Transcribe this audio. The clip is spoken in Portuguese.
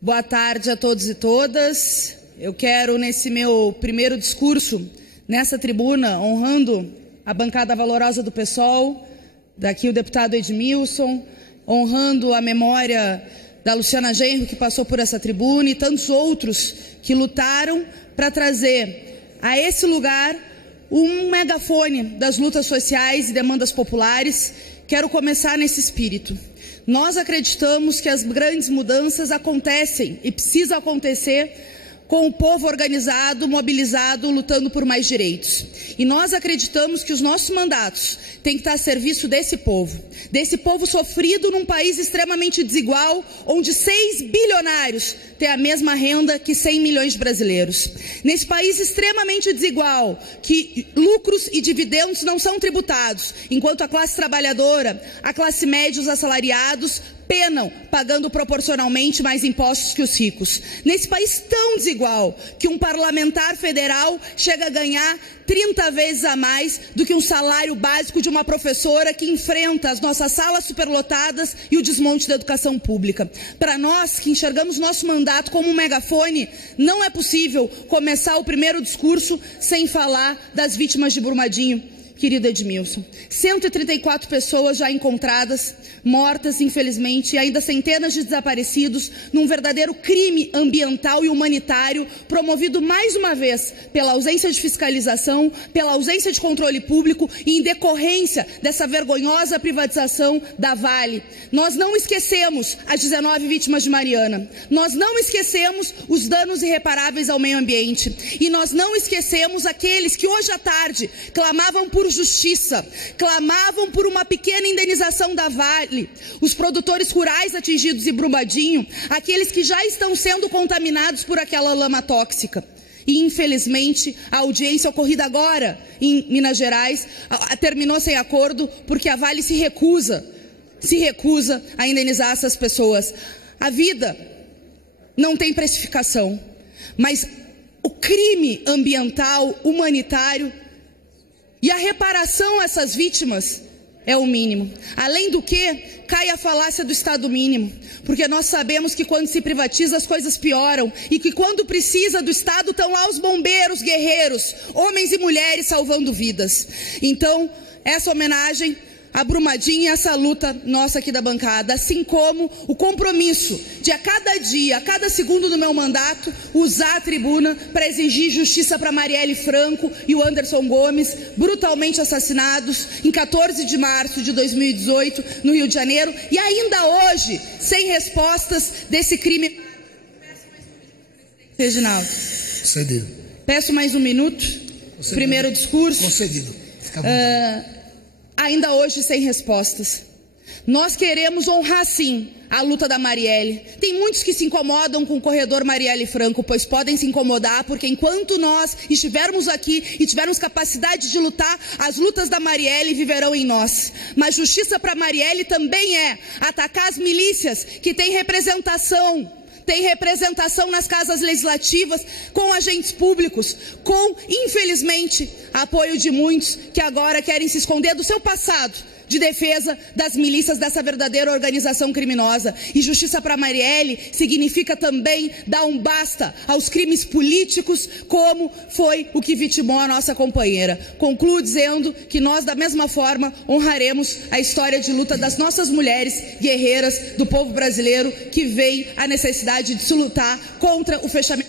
Boa tarde a todos e todas. Eu quero, nesse meu primeiro discurso, nessa tribuna, honrando a bancada valorosa do PSOL, daqui o deputado Edmilson, honrando a memória da Luciana Genro, que passou por essa tribuna, e tantos outros que lutaram para trazer a esse lugar um megafone das lutas sociais e demandas populares. Quero começar nesse espírito. Nós acreditamos que as grandes mudanças acontecem e precisam acontecer com o povo organizado, mobilizado, lutando por mais direitos. E nós acreditamos que os nossos mandatos têm que estar a serviço desse povo sofrido num país extremamente desigual, onde 6 bilionários têm a mesma renda que 100 milhões de brasileiros. Nesse país extremamente desigual, que lucros e dividendos não são tributados, enquanto a classe trabalhadora, a classe média e os assalariados penam, pagando proporcionalmente mais impostos que os ricos. Nesse país tão desigual, que um parlamentar federal chega a ganhar 30 vezes a mais do que um salário básico de uma professora que enfrenta as nossas salas superlotadas e o desmonte da educação pública. Para nós, que enxergamos nosso mandato como um megafone, não é possível começar o primeiro discurso sem falar das vítimas de Brumadinho. Querido Edmilson, 134 pessoas já encontradas, mortas, infelizmente, e ainda centenas de desaparecidos num verdadeiro crime ambiental e humanitário, promovido mais uma vez pela ausência de fiscalização, pela ausência de controle público e em decorrência dessa vergonhosa privatização da Vale. Nós não esquecemos as 19 vítimas de Mariana, nós não esquecemos os danos irreparáveis ao meio ambiente e nós não esquecemos aqueles que hoje à tarde clamavam por justiça, clamavam por uma pequena indenização da Vale, os produtores rurais atingidos em Brumadinho, aqueles que já estão sendo contaminados por aquela lama tóxica. E, infelizmente, a audiência ocorrida agora em Minas Gerais terminou sem acordo porque a Vale se recusa a indenizar essas pessoas. A vida não tem precificação, mas o crime ambiental, humanitário e a reparação a essas vítimas é o mínimo. Além do que, cai a falácia do Estado mínimo, porque nós sabemos que quando se privatiza as coisas pioram e que quando precisa do Estado estão lá os bombeiros, guerreiros, homens e mulheres salvando vidas. Então, essa homenagem a Brumadinho e essa luta nossa aqui da bancada, assim como o compromisso de a cada dia, a cada segundo do meu mandato, usar a tribuna para exigir justiça para Marielle Franco e o Anderson Gomes, brutalmente assassinados em 14 de março de 2018 no Rio de Janeiro, e ainda hoje sem respostas desse crime. Reginaldo. Concedido. Peço mais um minuto. Concedido. Primeiro discurso. Concedido. Fica à vontade. Ainda hoje sem respostas. Nós queremos honrar sim a luta da Marielle. Tem muitos que se incomodam com o corredor Marielle Franco, pois podem se incomodar, porque enquanto nós estivermos aqui e tivermos capacidade de lutar, as lutas da Marielle viverão em nós. Mas justiça para Marielle também é atacar as milícias que têm representação nas casas legislativas, com agentes públicos, com, infelizmente, apoio de muitos que agora querem se esconder do seu passado de defesa das milícias dessa verdadeira organização criminosa. E justiça para Marielle significa também dar um basta aos crimes políticos, como foi o que vitimou a nossa companheira. Concluo dizendo que nós, da mesma forma, honraremos a história de luta das nossas mulheres guerreiras do povo brasileiro, que veem a necessidade de se lutar contra o fechamento